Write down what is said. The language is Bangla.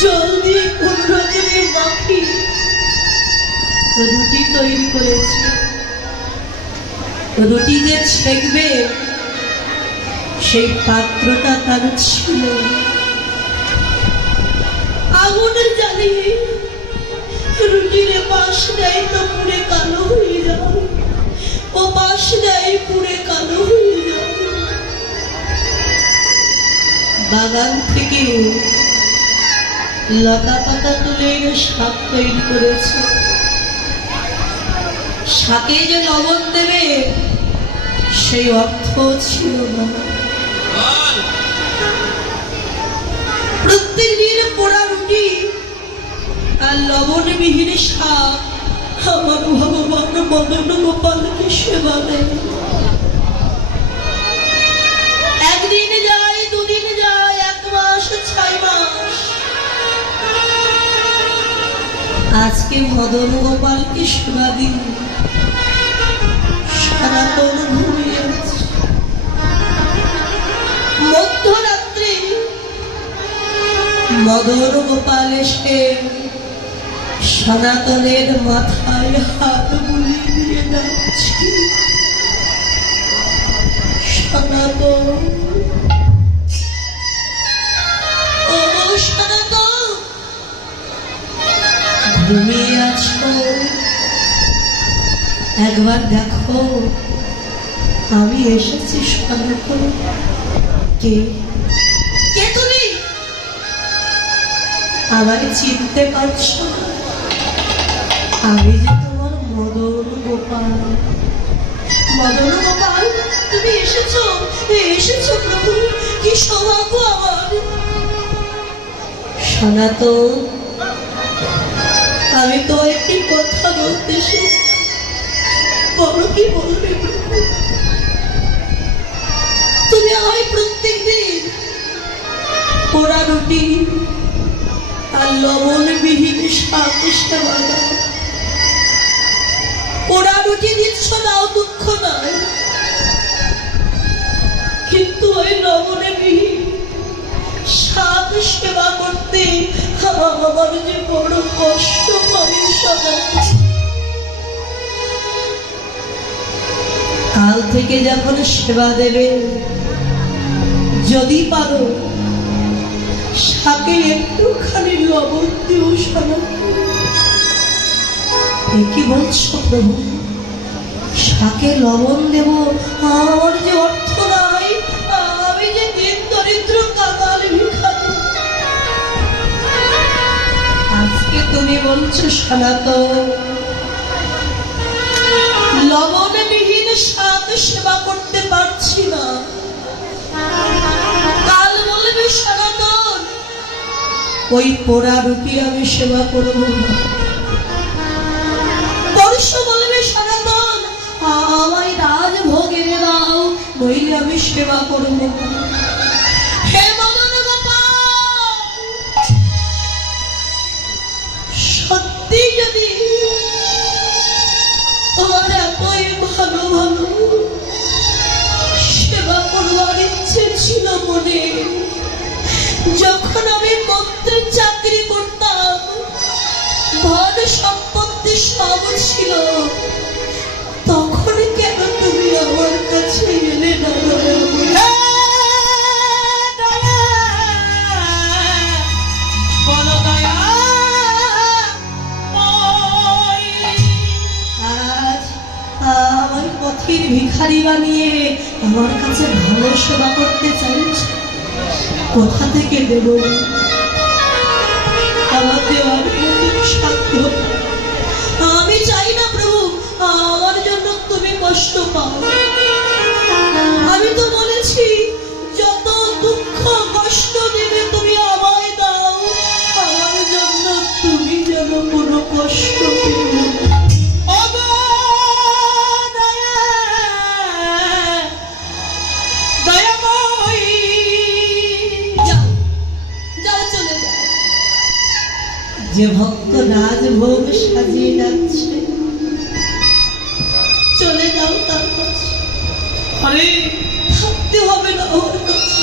জল দিয়ে কোন রকমের মাখিয়ে রুটি তৈরি করেছে। রুটি যে ছেঁকবে সেই পাত্রটা তার ছিল। আগুন জ্বালিয়ে রুটির পাশ দেয় তো পুড়ে কালো হয়ে যায়, ও পাশ দেয় পুড়ে কালো হয়ে যায়। বাগান থেকে লতা পাতা তুলে শাক তৈরি করেছে। শাকে যে লবণ দেবে সেই অর্থ ছিল না। প্রত্যেকদিন পোড়া রুটি আর লবণবিহীন শাক আমার ভগবান মদন গোপালকে সেবা দেয়। একদিন যায়, দুদিন যায়, 1 মাস, 6 মাস। আজকে মদন গোপালকে সেবা দিন সারাতন ঘুমিয়ে আছে। মধ্যরাত্রে মদন গোপাল এসে সনাতনের মাথায় হাত বুলিয়ে দিয়ে যাচ্ছে। সনাতন, ও সনাতন, ঘুমিয়ে আছো? একবার দেখো আমি এসেছি। সনাতন, কে কে তুমি? আমার চিনতে পারছো না? আমি যে তোমার মদন গোপাল। মদন গোপাল, তুমি এসেছো? এসেছো প্রভু, কি সৌভাগ্য আমার। সনাতন, আমি তো একটি কথা বলতে এসেছি। বলো, কি বলবে প্রভু? তুমি আমায় প্রত্যেক দিন পোড়া রুটি আর লবণবিহীন শাক সেবা দাও। পোড়া রুটি দিচ্ছ, নাও, দুঃখ নাই, কিন্তু ওই লবণবিহীন শাক সেবা করতে আমার যে বড় কষ্ট হয়। কাল থেকে যখন সেবা দেবে, যদি পারো শাকে একটুখানি লবণ দিও। কি বলছো প্রভু? শাকে লবণ দেব? আমার যে অর্থ নাই, আমি যে দিন দরিদ্র কাঙাল ভিখারি। আজকে তুমি বলছো সনাতন লবণবিহীন শাক সেবা করতে পারছি না। কাল বলবে সনাতন ওই পোড়া রুটি আমি সেবা করব না। পরশু বলবে সনাতন আমায় রাজভোগ এনে দাও, নইলে আমি সেবা করব না। হে মদন গোপাল, সত্যি যদি তোমার এতই ভালো ভালো সেবা করবার ইচ্ছে ছিল মনে, যখন আমি মন্ত্রের চাকরি করতাম, ধন সম্পত্তি সব ছিল, তখন কেন তুমি আমার কাছে এলে না? আমার পথের ভিখারি বানিয়ে আমার কাছে ভালো সেবা করতে চাইছ, কোথা থেকে দেব? আমার দেওয়ার সাধ্য। আমি চাই না প্রভু আমার জন্য তুমি কষ্ট পাও। আমি তো বলেছি যত দুঃখ কষ্ট দেবে তুমি আমায় দাও, আমার জন্য তুমি যেন কোনো কষ্ট পেও না। যে ভক্ত রাজভোগ সাজিয়ে যাচ্ছে, চলে যাও তার কাছে, থাকতে হবে না ওর কাছে।